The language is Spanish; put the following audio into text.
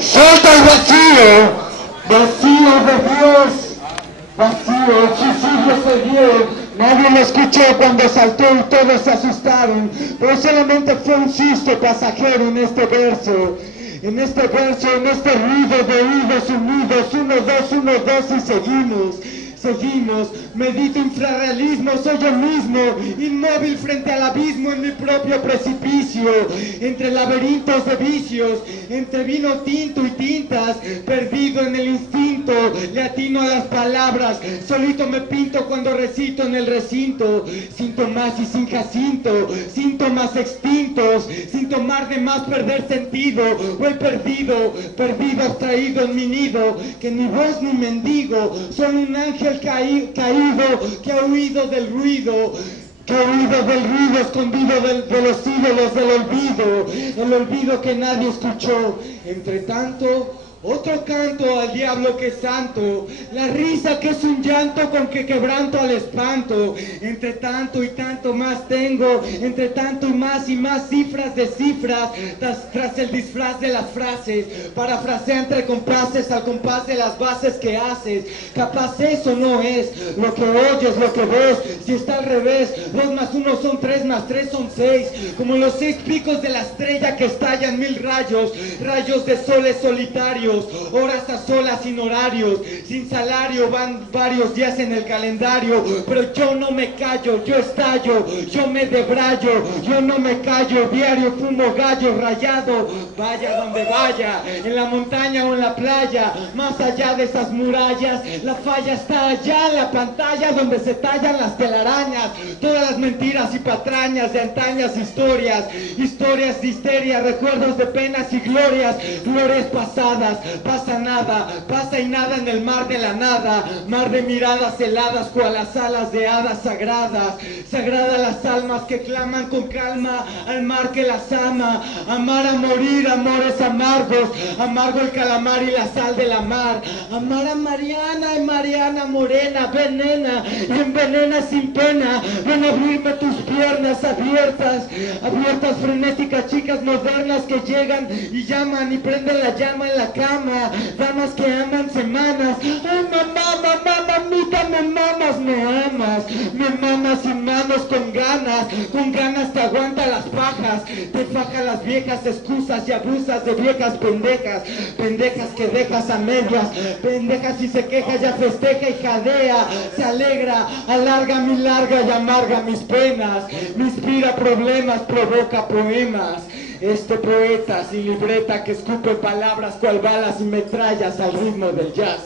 Suelta el vacío, vacío de Dios, vacío, suicidio se dio. Nadie me escuchó cuando saltó y todos se asustaron, pero solamente fue un susto pasajero en este verso. En este ruido de oídos unidos, 1, 2, 1, 2 y seguimos, medito infrarrealismo, soy yo mismo, inmóvil frente al abismo en mi propio precipicio, entre laberintos de vicios, entre vino tinto y tintas, perdido en el instinto, le atino a las palabras, solito me pinto cuando recito en el recinto, sin Tomás y sin Jacinto, síntomas extintos, sin tomar de más perder sentido, voy perdido, abstraído en mi nido, que ni voz ni mendigo, son un ángel caído que ha huido del ruido, escondido de los ídolos del olvido, el olvido que nadie escuchó. Entre tanto, otro canto al diablo que es santo, la risa que es un llanto con que quebranto al espanto. Entre tanto y tanto más tengo, entre tanto y más cifras de cifras, tras el disfraz de las frases, parafrasea entre compases al compás de las bases que haces. Capaz eso no es lo que oyes, lo que ves, si está al revés, 2 más 1 son 3 más 3 son 6, como los 6 picos de la estrella que estallan 1000 rayos de soles solitarios. Horas a solas sin horarios, sin salario, van varios días en el calendario, pero yo no me callo, yo estallo, yo me debrayo, yo no me callo, diario fumo gallo rayado, vaya donde vaya, en la montaña o en la playa, más allá de esas murallas, la falla está allá en la pantalla donde se tallan las telarañas, todas las mentiras y patrañas de antañas historias de histeria, recuerdos de penas y glorias pasadas. Pasa y nada en el mar de la nada, mar de miradas heladas cual las alas de hadas sagradas, las almas que claman con calma al mar que las ama, amar a morir, amores amargos, amargo el calamar y la sal de la mar, amar a Mariana y Mariana morena, venena y envenena sin pena, ven a abrirme tus piernas abiertas, frenéticas chicas modernas que llegan y llaman y prenden la llama en la cama, damas que aman semanas, ay mamita, me mamas sin manos con ganas te aguanta las pajas, te faja las viejas excusas y abusas de viejas pendejas que dejas a medias, pendejas y se queja, ya festeja y jadea, se alegra, alarga mi larga y amarga mis penas, me inspira problemas, provoca poemas. Este poeta sin libreta que escupe palabras cual balas y metrallas al ritmo del jazz.